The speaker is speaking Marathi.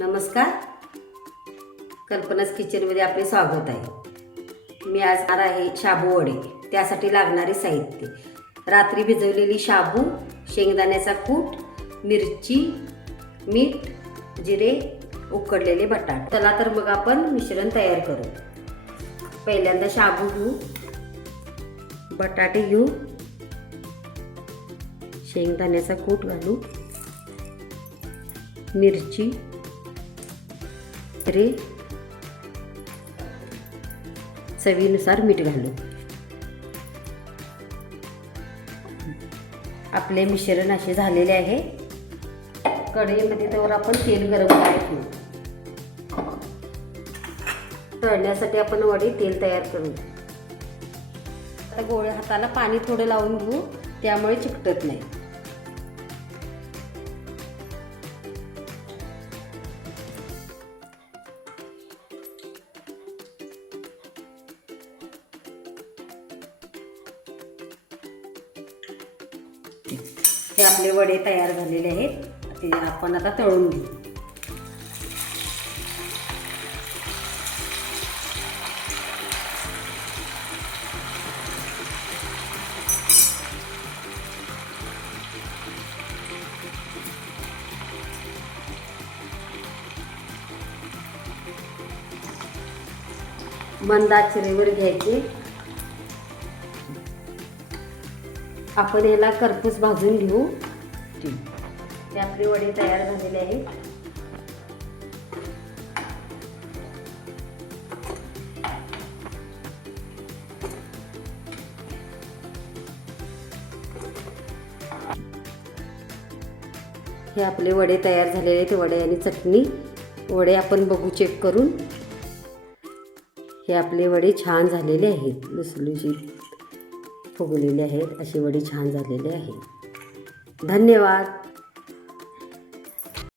नमस्कार. कल्पनाच किचनमध्ये आपले स्वागत आहे. मी आज आर आहे शाबू वडे त्यासाठी लागणारे साहित्य. रात्री भिजवलेली शाबू शेंगदाण्याचा कूट मिरची मीठ जिरे उकडलेले बटाट. चला तर मग आपण मिश्रण तयार करू. पहिल्यांदा शाबू घेऊ बटाटे घेऊ शेंगदाण्याचा कूट घालू मिरची रे चवीनुसार मीठ घालू. आपले मिश्रण असे झालेले आहे. कढईमध्ये त्यावर आपण तेल गरम करायला ठेवू तळण्यासाठी आपण वडी तेल तयार करू. आता गोळ्या हाताला पाणी थोडं लावून घेऊ. त्यामुळे चिकटत नाही. हे आपले वडे तयार झालेले आहेत. ते आपण आता तळून घेऊ. मंद घ्यायची. आपण याला करपूस भाजून घेऊ. हे आपले वडे तयार झालेले आहेत. हे आपले वडे तयार झालेले आहेत वडे आणि चटणी. वडे आपण बघू चेक करून. हे आपले वडे छान झालेले आहेत लुसलुशीत. फुगलेले आहेत असे वडी छान झालेले आहे. धन्यवाद.